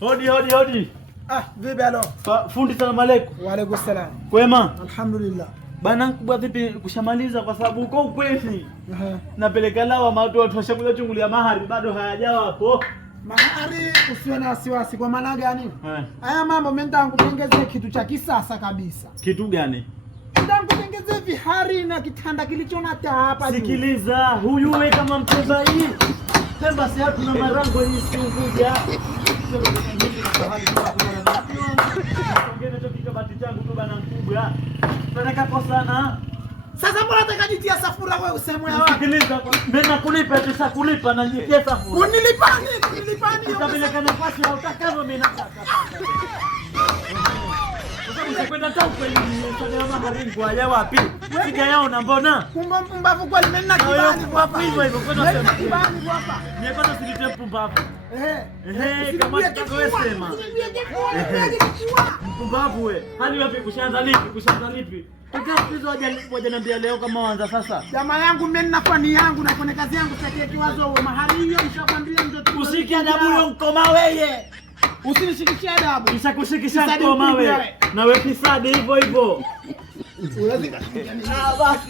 Hodi hodi hodi. Vipi alo? Fundi, salamu alaykum. Wa alaykum salam. Kwema? Alhamdulillah. Bana mkubwa, vipi kushamaliza? Kwa sababu uko ukweli. Napeleka lawa watu washakuja chungulia mahari bado hayajawa hapo. Mahari usiwe na wasiwasi. Kwa maana gani? Haya mambo mimi nitakutengezea kitu cha kisasa kabisa. Kitu gani? Nitakutengezea vihari na kitanda kilicho na taa hapa juu. Sikiliza, huyu wewe kama mcheza hii. Pemba si hatu na marango hii si ukuja. Ngine toki kabati changu tu bana mkubwa. Tunataka kosana. Sasa mbona unataka jitia safura wewe useme ya wapi? Sikiliza, mimi nakulipa pesa kulipa na jitia safura. Unilipa nini? Unilipa nini? Utapeleka nafasi au utakavyo mimi nataka. Usikwenda tauko ili nisogea mahari kwa ya wapi? Sija yaona mbona? Mbavu kwa limenna kibani hapa. Hivyo hivyo kwenda sema. Kibani hapa. Ni kwanza silite mpumbavu. Kama tutakosema. Mpumbavu wewe. Hadi wapi kushaanza lipi? Kushaanza lipi? Tatizo waje niambia leo kama waanza sasa. Jamaa yangu mimi nina fani yangu na kwenye kazi yangu sasa kiwazo mahari hiyo nishakwambia mtoto. Usiki adabu yo mkoma wewe. Usinishikishie adabu. Nishakushikisha mkoma wewe. Na wewe fisadi hivyo hivyo. Basi.